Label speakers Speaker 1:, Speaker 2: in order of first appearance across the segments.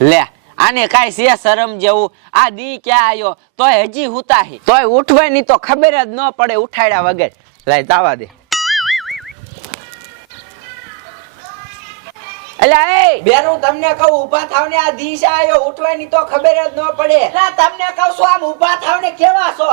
Speaker 1: લે આને કાંઈ છે શરમ જેવું? આ દી ક્યાં આવ્યો તોય હજી હુતાહી. તોય ઉઠવાયની તો ખબર જ ન પડે ઉઠાડ્યા વગર. લાય તાવા દે. અલ્યા એ! બેરું તમને કહું ઊભા થાવ ને આ દિશા આવ્યો ઉઠવાયની તો ખબર જ ન પડે. તમને કહું છું આમ ઊભા થાવ ને કેવા છો?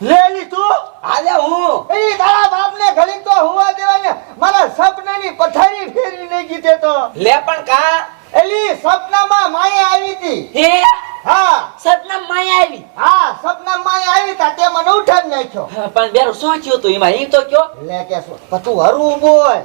Speaker 2: લેલી તું
Speaker 1: હાલે હું.
Speaker 2: એ તારા બાપને ઘડીક તો હુવા દેવાને મારા સપનાની પથારી ફેરી નઈ ગઈ તો
Speaker 1: લે પણ કા?
Speaker 2: એલી સપનામાં માયા આવી હતી.
Speaker 1: હે?
Speaker 2: હા.
Speaker 1: સપના માયા આવી?
Speaker 2: હા સપના માયા આવી તા તે મને ઉઠાવી નાખ્યો.
Speaker 1: પણ બેરો શું થયું તું એમાં? એ તો કયો?
Speaker 2: લે કે શું? તું હરું બોલ.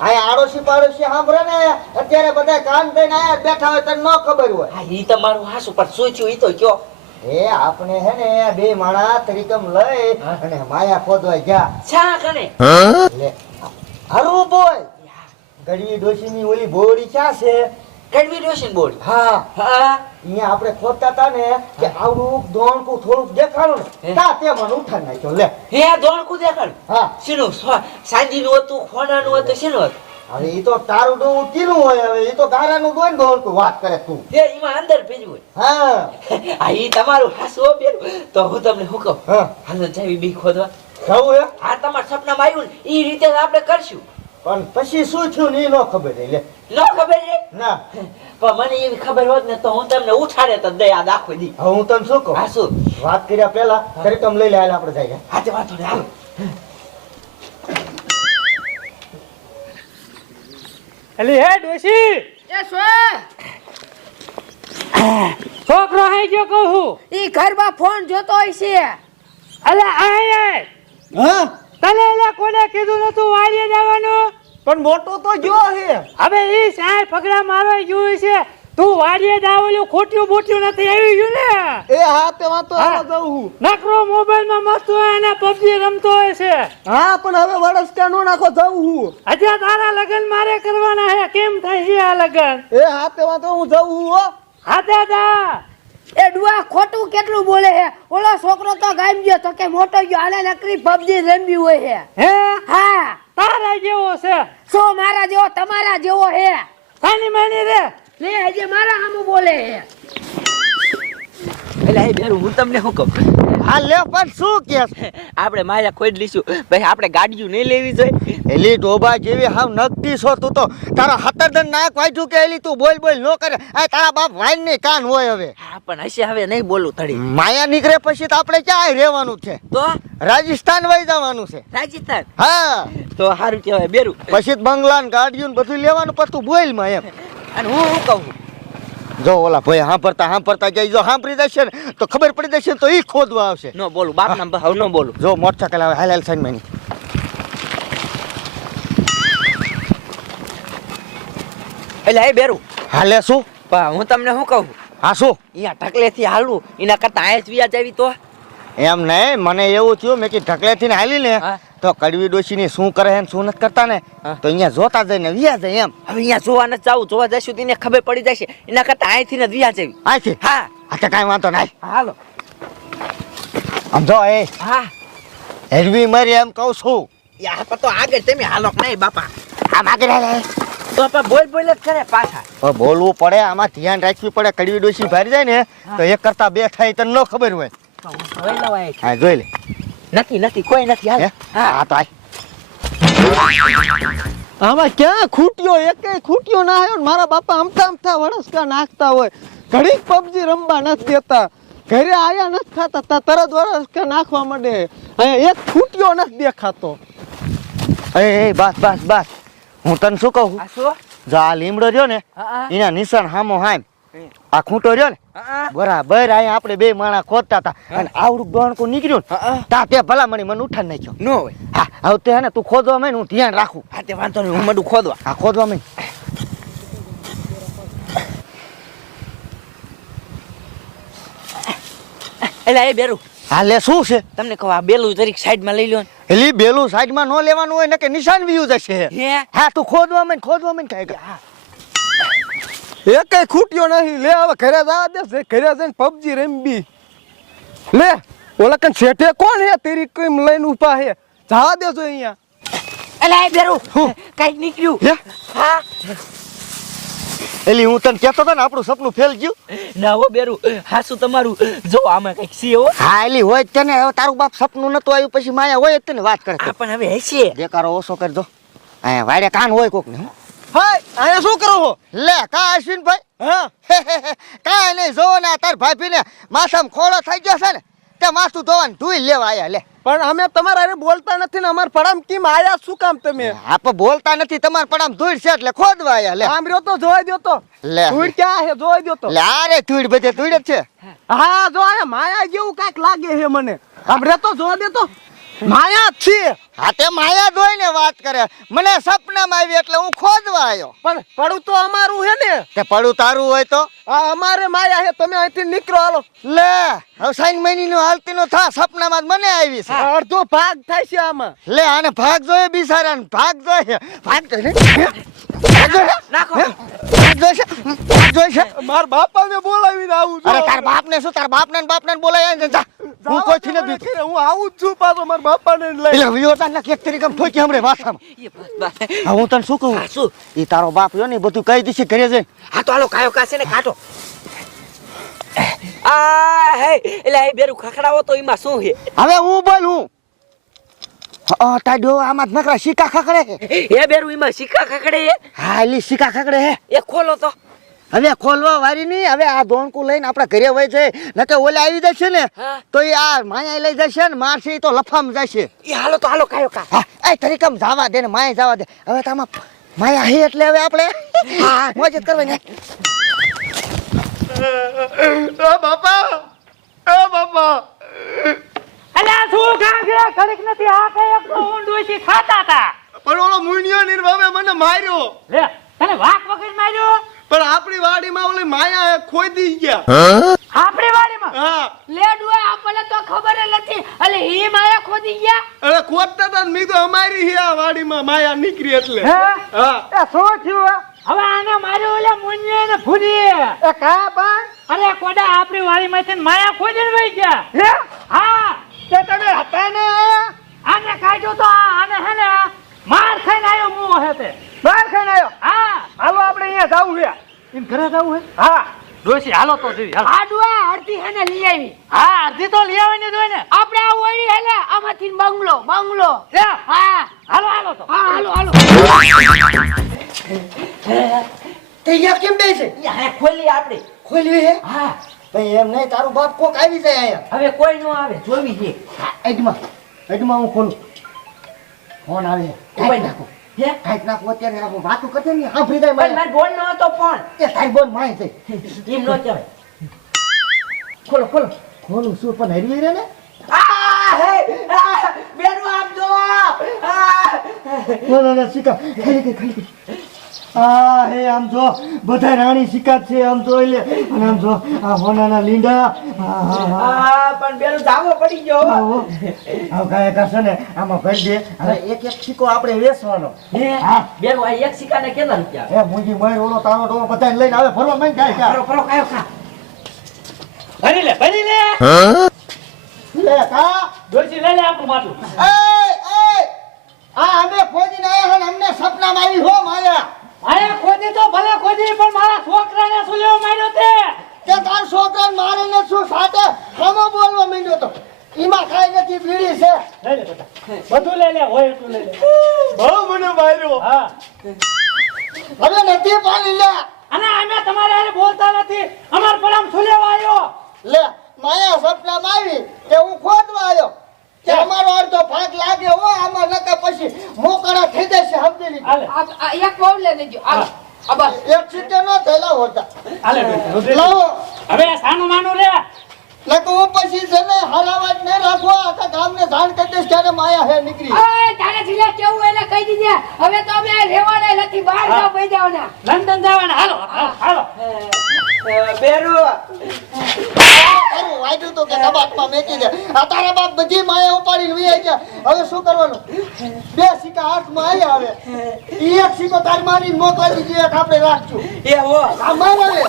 Speaker 2: આ આડોશી પાડોશી સાંભળે ને અત્યારે બધા કાન થઈને આયા બેઠા હોય તને ન ખબર હોય.
Speaker 1: હા ઈ તમારું હાસું પણ શું થયું ઈ તો કયો?
Speaker 2: એ આપણે હે ને બે માણા ત્રિકમ લઈ અને માયા ખોદવા ગયા.
Speaker 1: છા કને
Speaker 2: લે હરુ બોય ગડવી ડોશી ની ઓલી બોડી ક્યાં છે?
Speaker 1: ગડવી ડોશી બોડી?
Speaker 2: હા.
Speaker 1: હા.
Speaker 2: અહીંયા આપણે ખોદતા હતા ને કે આવડું ધોણકું થોડુંક દેખાડું ને. તા તે મને ઉઠાડ નાખ્યો. લે.
Speaker 1: હે ધોણકું દેખાડ?
Speaker 2: હા.
Speaker 1: શીનું સાંજીનું હતું ખોડાનું હતું શીનું હતું?
Speaker 2: હવે ઈ તો તારું ડોવું કીનું હોય હવે ઈ તો ગારાનું દોય ને દોણકું વાત કરે તું.
Speaker 1: તે એમાં અંદર ભેજ્યું
Speaker 2: હા.
Speaker 1: આ ઈ તમારું હાસું હો તો હું તમને હું કહું?
Speaker 2: હા.
Speaker 1: હાલો જાવી બી ખોદવા.
Speaker 2: થવું હે?
Speaker 1: આ તમારા સપનામાં આવ્યું ને ઈ રીતે આપણે કરશું.
Speaker 2: પણ પછી શું થયું ને ઈ ન ખબર લે.
Speaker 1: ન ખબર છે
Speaker 2: ના.
Speaker 1: પણ મને એવી ખબર હોત ને તો હું તમને ઉઠાડે તો દયા દાખવી દી
Speaker 2: હવે હું તમને શું કહું?
Speaker 1: હાસું.
Speaker 2: વાત કર્યા પેલા તરીકમ લઈ લે આપણે જઈએ.
Speaker 1: હાથે વાંધો ને હાલો.
Speaker 3: અલી હે ડોશી?
Speaker 4: એ શું
Speaker 3: છોકરો હાઈ ગયો કહું
Speaker 4: ઈ ઘરમાં ફોન જોતો હોય છે.
Speaker 3: અલે આય આય.
Speaker 2: હા?
Speaker 3: તને એટલે કોને કીધું નતું વાડીએ જવાનું?
Speaker 2: પણ મોટો તો જો હે
Speaker 3: હવે ઈ સાહેબ ફગડા મારવા ગયું છે. તું વાડીએ જાવલું ખોટ્યું બોટ્યું નથી આવી ગયું ને?
Speaker 2: એ હા તે વાતો
Speaker 3: હા.
Speaker 2: જવું
Speaker 3: નકરો મોબાઈલમાં મસ્ત હોય અને પબજી રમતો હોય છે.
Speaker 2: હા પણ હવે વડસ કે નો નાખો જવું હું.
Speaker 3: હજી તારા લગન મારે કરવાના હે કેમ થાય છે આ લગન?
Speaker 2: એ હા તે વાતો હું જવું હું હો.
Speaker 3: હાથે જા
Speaker 4: એ ડુઆ ખોટું કેટલું બોલે હે? ઓલો છોકરો તો ગામ ગયો તો કે મોટો ગયો આને નકરી પબજી રમવી હોય હે.
Speaker 3: હે?
Speaker 4: હા.
Speaker 3: તારા જેવો છે.
Speaker 4: સો મારા જેવો તમારા જેવો હે?
Speaker 3: સાની માની રે.
Speaker 4: લે હજી મારા સામે બોલે
Speaker 1: એટલે એ બેરું હું તમને શું કહું?
Speaker 2: હા લે પણ શું કે
Speaker 1: આપણે માયા ખોઈ લઈશું. ભાઈ આપણે ગાડીઓ નહીં લેવી જોઈએ.
Speaker 2: એલી ડોબા જેવી હાવ નકટી છો તું તો. તારા હતરદન નાક વાંચ્યું કે એલી તું બોલ બોલ નો કરે? આ તારા બાપ વાઈન ને કાન હોય હવે.
Speaker 1: હા પણ હશે હવે નહીં બોલું થડી
Speaker 2: માયા નીકળે પછી તો આપણે ક્યાં રહેવાનું છે?
Speaker 1: તો?
Speaker 2: રાજસ્થાન વહી જવાનું છે.
Speaker 1: રાજસ્થાન?
Speaker 2: હા.
Speaker 1: તો સારું કહેવાય બેરું.
Speaker 2: પછી બંગલા ને ગાડીઓ ને બધું લેવાનું તું બોલમાં એમ.
Speaker 1: અને હું શું કહું?
Speaker 2: જો ઓલા ભાઈ સાંભળતા સાંભળતા જાય જો સાંભળી જશે ને તો ખબર પડી જશે તો એ ખોદવા આવશે.
Speaker 1: ન બોલું બાપ ના ભાવ ન બોલું.
Speaker 2: જો મોટરસાયકલ આવે હાલ હાલ સાઈનમાં
Speaker 1: એટલે એ બેરું.
Speaker 2: હાલે શું?
Speaker 1: પણ હું તમને શું કહું?
Speaker 2: હા શું?
Speaker 1: અહીંયા ઢકલેથી હાલું એના કરતા આયસ વ્યાજ આવી તો.
Speaker 2: એમ નહીં મને એવું થયું મેં કે ઢકલેથી ને હાલી ને
Speaker 1: હા.
Speaker 2: તો કડવી ડોશી ની શું કરે છે શું નથી કરતા ને? તો અહીંયા જોતા જઈને વ્યા જાય એમ.
Speaker 1: હવે અહીંયા જોવા નથી જાવું. જોવા જશું તેને ખબર પડી જશે. એના કરતા અહીંથી ને વ્યાજ આવી
Speaker 2: અહીંથી?
Speaker 1: હા.
Speaker 2: હા તો કાંઈ વાંધો નહીં.
Speaker 1: હાલો.
Speaker 2: આમ જો એ
Speaker 1: હા.
Speaker 2: હેરવી મારી એમ કહું છું.
Speaker 1: યા પણ તો આગળ તમે હાલો નહીં બાપા?
Speaker 2: આમ આગળ હાલે
Speaker 1: તો બોલ બોલ જ કરે પાછા.
Speaker 2: પણ બોલવું પડે આમાં ધ્યાન રાખવી પડે. કડવી ડોશી ભારી જાય ને તો એક કરતા બે થાય તને ન ખબર હોય.
Speaker 1: હું.
Speaker 2: હા જોઈ લે.
Speaker 1: નથી નથી કોઈ નથી હાલ
Speaker 2: હે? તો આમાં ક્યાં ખૂટ્યો? એકે ખૂટ્યો ના આવ્યો મારા બાપા અમથા અમથા વળસકા નાખતા હોય. ઘડીક પબજી રમવા નથી દેતા. ઘરે આયા નથી ખાતા તા તરત વળસકા નાખવા માંડે. અહીંયા એક ખૂટ્યો નથી દેખાતો. એ એ બસ બસ બસ. હું તને શું કહું?
Speaker 1: આ
Speaker 2: જો આ લીમડો રહ્યો ને એના નિશાન હામો હામ આ ખૂંટો રહ્યો ને બરાબર અહીંયા આપણે બે માણા ખોદતા હતા. અને આવડું ડોણકું નીકળ્યું ને તા તે ભલા મને ઉઠાડી નાખ્યો.
Speaker 1: ન હોય.
Speaker 2: હા હવે તે હે ને તું ખોદવા માંડ હું ધ્યાન રાખું.
Speaker 1: હા તે વાંધો નહીં હું મંડું ખોદવા.
Speaker 2: હા ખોદવા માંડ.
Speaker 1: એટલે એ બેરું.
Speaker 2: હા લે શું છે?
Speaker 1: તમને કહો આ બેલું તરીક સાઈડમાં લઈ લો
Speaker 2: એલી બેલું સાઈડમાં ન લેવાનું હોય ને કે નિશાન વ્યુ જશે.
Speaker 1: હે?
Speaker 2: હા તું ખોદવા માંડ ખોદવા માંડ કાંઈ
Speaker 1: હા.
Speaker 5: એ કઈ ખૂટ્યો નહીં. લે હવે ઘરે જવા દે ઘરે જઈને પબજી રમબી લે ઓલા કન શેઠે કોણ હે? તેરી કેમ લઈને ઊભા હે? જવા દેજો અહીંયા.
Speaker 1: અલે બેરું કંઈક નીકળ્યું?
Speaker 2: હે?
Speaker 1: હા?
Speaker 2: એલી હું તને કહેતો હતો ને આપણું સપનું ફેલ ગયું.
Speaker 1: ના હો બેરું હાસું તમારું. જો આમાં કંઈક છે હો.
Speaker 2: હા એલી હોય જ તને. હવે તારું બાપ સપનું નતું આવ્યું પછી માયા હોય જ તને વાત કરે
Speaker 1: પણ હવે હશે.
Speaker 2: દેકારો ઓછો કરી દો અહીંયા વાડે કાન હોય કોક ને હાય અહીંયા શું કરો છો? લે કા અશ્વિનભાઈ હા. કાંઈ નહીં જોવો ને આ તાર ભાભીને માથામાં ખોળો થઈ ગયો છે ને તે માથું ધોવાનું ધોઈ લેવા આયા લે.
Speaker 5: પણ અમે તમારા હારે બોલતા નથી ને અમાર પડામ કેમ આયા? શું કામ તમે?
Speaker 2: આપણે બોલતા નથી તમારે પડામ ધૂળ છે એટલે ખોદવા આયા લે.
Speaker 5: આમ રહ્યો તો જોઈ દ્યો તો.
Speaker 2: લે.
Speaker 5: ધૂળ ક્યાં જોઈ દ્યો તો.
Speaker 2: લે આરે ધૂળ બધે ધૂળ જ છે.
Speaker 5: હા જો માયા જેવું કંઈક લાગે છે મને. આમ રહેતો જોવા દે તો. માયા જ છે.
Speaker 2: હા તે માયા જોઈને વાત કરે. મને સપનામાં આવી એટલે હું ખોદવા આવ્યો.
Speaker 5: પણ પડું તો અમારું હે ને.
Speaker 2: તે પડું તારું હોય તો?
Speaker 5: અમારે માયા હે તમે અહીંથી નીકળો હાલો.
Speaker 2: લે હવે સાઈન મહિની નું હાલતી નું થા સપનામાં મને આવી છે.
Speaker 5: અડધો ભાગ થાય છે આમાં.
Speaker 2: લે આને ભાગ જોઈએ બિસારા ભાગ ભાગ જોઈએ. ભાગ જોઈએ
Speaker 1: નાખો
Speaker 5: માર બાપાને બોલાવીને આવું છું.
Speaker 2: અરે તાર બાપ ને શું? તાર બાપ ને બાપ ને બોલાય ને જા. હું કોઈ થી નથી
Speaker 5: હું આવું જ છું પાછો મારા બાપાને લઈ.
Speaker 2: એટલે વિયો તાર એક તરીકે ઠોકી હમણે માથામાં
Speaker 1: એ બસ, બસ.
Speaker 2: હા હું તને શું કહું?
Speaker 1: શું?
Speaker 2: ઈ તારો બાપ રહ્યો ને બધું કહી દીશે ઘરે જઈ
Speaker 1: હા તો હાલો કાયો કાશે ને કાઢો. આ હે એટલે એ બેરું ખખડાવો તો એમાં શું છે
Speaker 2: હવે હું બોલ? હું હા તાર આમાં જ નકરા ખખડે
Speaker 1: એ બેરું એમાં છે?
Speaker 2: હા એલી સિક્કા ખખડે હે
Speaker 1: એ ખોલો તો.
Speaker 2: હવે ખોલવા વારી નહીં હવે આ ધોણકું લઈને આપણા ઘરે વહી જાય. નકે ઓલે આવી જશે ને તો આ માયા લઈ જશે ને મારશે તો લફામ જશે.
Speaker 1: એ હાલો તો હાલો કાયો કા.
Speaker 2: હા એ તરીકમ જવા દે ને માયા જાવા દે. હવે તામાં માયા હે એટલે હવે આપણે હા. મોજ જ કરવાની
Speaker 5: બાપા ઓ બાપા.
Speaker 3: અલ્યા શું કામ છે? નથી આ કઈ એક તો ઊંડું છે ખાતા
Speaker 5: પણ ઓલો મુનિયો નિર્ભાવે મને માર્યો.
Speaker 3: લે તને વાક વગર માર્યો?
Speaker 5: પણ આપણી વાડીમાં ઓલી માયા ખોદી ગયા.
Speaker 3: આપણી વાડીમાં?
Speaker 5: હા.
Speaker 4: આપણને તો ખબર નથી. અલે ઈ માયા ખોદી ગયા?
Speaker 5: અરે ખોદતા તા મેં કીધું અમારી હે આ વાડીમાં માયા નીકળી એટલે.
Speaker 3: હે?
Speaker 5: હા.
Speaker 3: એ શું થયું હવે આને માર્યો ઓલે મુન્યે ને એ કા પણ? અરે કોડા આપણી વાડીમાંથી માયા ખોદીને વહી ગયા. હે હા તે તમે હતા ને આને કાઢ્યો તો આ- આને હે ને માર ખાઈને આવ્યો મું હે તે માર ખાઈને આવ્યો હા હાલો આપણે અહીંયા જાવું છે એમ ઘરે જાવું હે? હા ડોસી હાલો તો જીવી હાલો.
Speaker 4: આડવા અડધી હેને લઈ આવી.
Speaker 3: હા અડધી તો લઈ આવવાની જોઈએ ને.
Speaker 4: આપણે આ ઓળી હેલે આમાંથી બંગલો બંગલો.
Speaker 3: લે,
Speaker 4: હા.
Speaker 3: હાલો હાલો તો.
Speaker 4: હા હાલો હાલો.
Speaker 2: તે કેમ બે છે
Speaker 1: હા ખોલી આપણે.
Speaker 2: ખોલવી હે?
Speaker 1: હા.
Speaker 2: ભાઈ એમ નહીં તારું બાપ કોક આવી જાય અહીંયા.
Speaker 1: હવે કોઈ નો આવે જોવી છે.
Speaker 2: એડમાં એડમાં હું ખોલું. ફોન આવે.
Speaker 1: નાખો. હે?
Speaker 2: ના પોતે ને આપણે વાતું કરતે ને સાંભળી જાય
Speaker 1: પણ
Speaker 2: મારે
Speaker 1: મારે બોલ ન હતો પણ
Speaker 2: એ તારી બોન માય છે.
Speaker 1: એમ ન કહેવાય. ખોલો ખોલો.
Speaker 2: ખોલું શું પણ હરવી રે ને?
Speaker 1: આ હે બેનો આપ જો આ.
Speaker 2: ના ના ના ખાલી ખાલી હે આમ જો બધા રાણી શિકાર છે આમ જોઈ લે અને આમ જો આ હોનાના લીંડા હા હા હા.
Speaker 1: આ પણ બેનું ધાવો પડી ગયો
Speaker 2: આવો. આવ કાય કરશે ને આમાં ભરી દે. હવે એક એક શિકો આપણે વેચવાનો.
Speaker 1: હે?
Speaker 2: હા.
Speaker 1: બેનું આ એક શિકાને કેટલા રૂપિયા?
Speaker 2: એ મુજી મય ઓલો તારો ડો બધા લઈને આવે ફરવા માંડ જાય
Speaker 1: ફરો ફરો કાયો ખા.
Speaker 3: ભરી લે ભરી લે.
Speaker 2: લે કા?
Speaker 3: ડોસી લઈ લે આપણું માટલું
Speaker 2: એ એ આ અમે ખોજીને આયા હે ને અમને સપનામાં આવી હો માયા
Speaker 3: અરે ખોદી તો ભલે ખોદી પણ મારા છોકરાને શું લેવા માંડ્યો તે
Speaker 2: તે તાર છોકરાને મારે ને શું સાથે હમો બોલવા માંડ્યો તો ઈમાં કાંઈ નથી બીડી છે
Speaker 3: લઈ લે બેટા બધું લઈ લે હોય એટલું લઈ લે.
Speaker 5: બહુ મને માર્યો.
Speaker 3: હા.
Speaker 2: હવે નથી પાણી લે.
Speaker 3: અને અમે તમારે હારે બોલતા નથી. અમાર પડામ શું આવ્યો
Speaker 2: લે માયા સપનામાં આવી તે હું ખોદવા આવ્યો કે અમારો અડધો ભાગ લાગે હો આમાં નકા પછી મોકળા થઈ જશે સમજી લીધું.
Speaker 4: એક બહુ લઈ લેજો આ બસ.
Speaker 2: એક સિત્તેર નો થયેલા હોતા. લાવો.
Speaker 3: હવે સાનું માનું લે.
Speaker 2: નકર હું પછી છે ને હરાવાટ ને રાખો આખા ગામને જાણ કરી દઈશ કે માયા હે નીકળી.
Speaker 4: ઓય તારે જીલે કેવું એને કહી દીધે હવે તો અમે રેવાના નથી બહાર જાવ પઈ જાવના.
Speaker 3: લંડન જવાના. હાલો હાલો
Speaker 1: બેરું.
Speaker 2: તારું વાયદું તો કે કબાટમાં મેકી દે. આ તારા બાપ બધી માયા ઉપાડીને ગયા. હવે શું કરવાનું? બે સિક્કા હાથમાં આવ્યા હવે ઈ એક સિક્કો તારી મારી મોકલી દીધી એક આપણે રાખજો
Speaker 1: એ હો.
Speaker 2: આ મારે. હવે